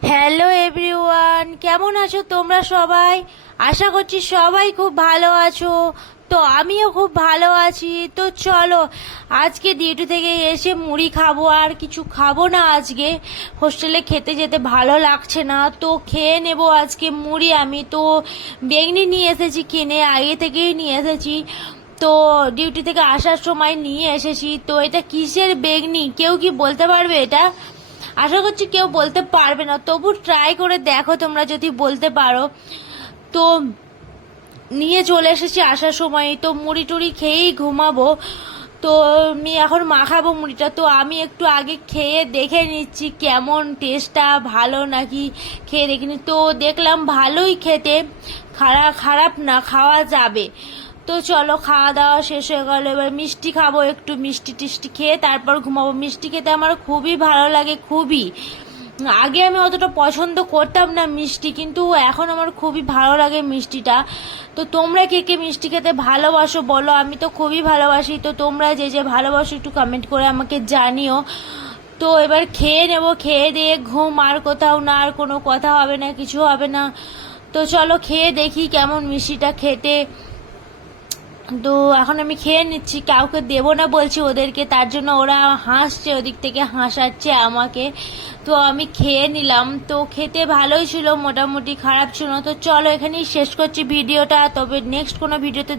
Hello everyone, কেমন আছো তোমরা সবাই? আশা করছি সবাই খুব ভালো আছো। তো আমিও খুব ভালো আছি। তো চলো, আজকে ডিউটি থেকে এসে মুড়ি খাবো, আর কিছু খাবো না। আজকে হোস্টেলে খেতে যেতে ভালো লাগছে না, তো খেয়ে নেব আজকে মুড়ি। আমি তো বেগনি নিয়ে এসেছি কিনে, আগে থেকেই নিয়ে এসেছি। তো ডিউটি থেকে আসার সময় নিয়ে এসেছি। তো এটা কিসের বেগনি, কেউ কি বলতে পারবে এটা? আশা করছি কেউ বলতে পারবে না, তবু ট্রাই করে দেখো তোমরা যদি বলতে পারো। তো নিয়ে চলে এসেছি আসার সময়। তো মুড়ি টুড়ি খেয়েই ঘুমাবো। তো আমি এখন মাখাবো মুড়িটা। তো আমি একটু আগে খেয়ে দেখে নিচ্ছি কেমন টেস্টটা, ভালো নাকি খেয়ে দেখিনি। তো দেখলাম ভালোই খেতে, খারাপ খারাপ না, খাওয়া যাবে। তো চলো, খাওয়া দাওয়া শেষ হয়ে গেল, এবার মিষ্টি খাবো। একটু মিষ্টি টিষ্টি খেয়ে তারপর ঘুমাবো। মিষ্টি খেতে আমার খুবই ভালো লাগে, খুবই। আগে আমি অতটা পছন্দ করতাম না মিষ্টি, কিন্তু এখন আমার খুবই ভালো লাগে মিষ্টিটা। তো তোমরা কে কে মিষ্টি খেতে ভালোবাসো বলো? আমি তো খুবই ভালোবাসি। তো তোমরা যে যে ভালোবাসো একটু কমেন্ট করে আমাকে জানিও। তো এবার খেয়ে নেব, খেয়ে দিয়ে ঘুম, আর কোথাও না, আর কোনো কথা হবে না, কিছু হবে না। তো চলো খেয়ে দেখি কেমন মিষ্টিটা খেতে। তো এখন আমি খেয়ে নিচ্ছি, কাউকে দেবো না বলছি ওদেরকে, তার জন্য ওরা হাসছে, ওদিক থেকে হাসাচ্ছে আমাকে। তো আমি খেয়ে নিলাম। তো খেতে ভালোই ছিল মোটামুটি, খারাপ ছিল না। তো চলো এখানেই শেষ করছি ভিডিওটা, তবে নেক্সট কোনো ভিডিওতে